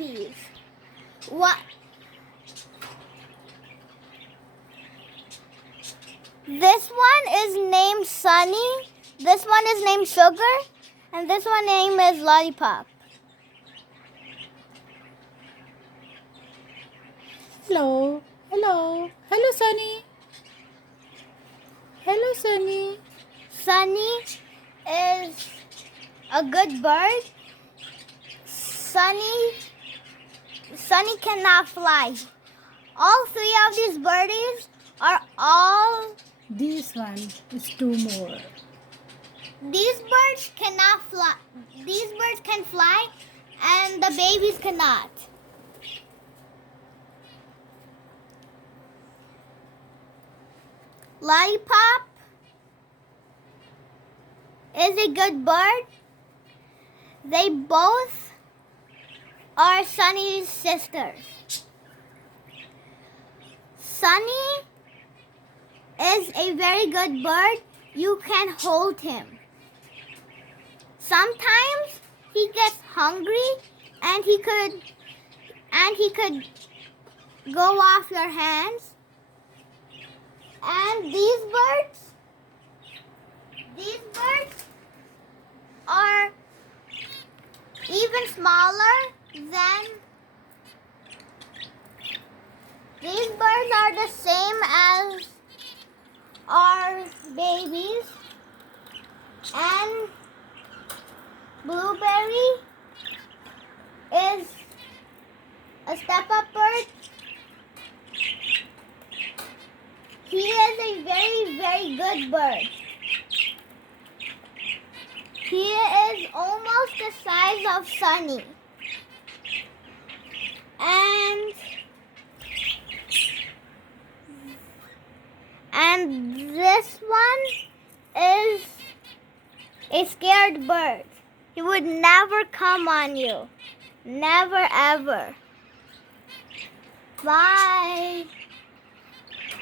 babies. What? This one is named Sunny. This one is named Sugar. And this one name is Lollipop. Hello. Hello. Hello, Sunny. Hello, Sunny. Sunny is a good bird. Sunny cannot fly. All three of these birdies are all. This one is two more. These birds cannot fly. These birds can fly, and the babies cannot. Lollipop is a good bird. They both are Sunny's sisters. Sunny is a very good bird. You can hold him. Sometimes he gets hungry and he could go off your hands. And these birds are even smaller than. These birds are the same as our babies. And Blueberry is a step-up bird. He is a very, very good bird. He is almost the size of Sunny. And this one is a scared bird. He would never come on you. Never, ever. Bye.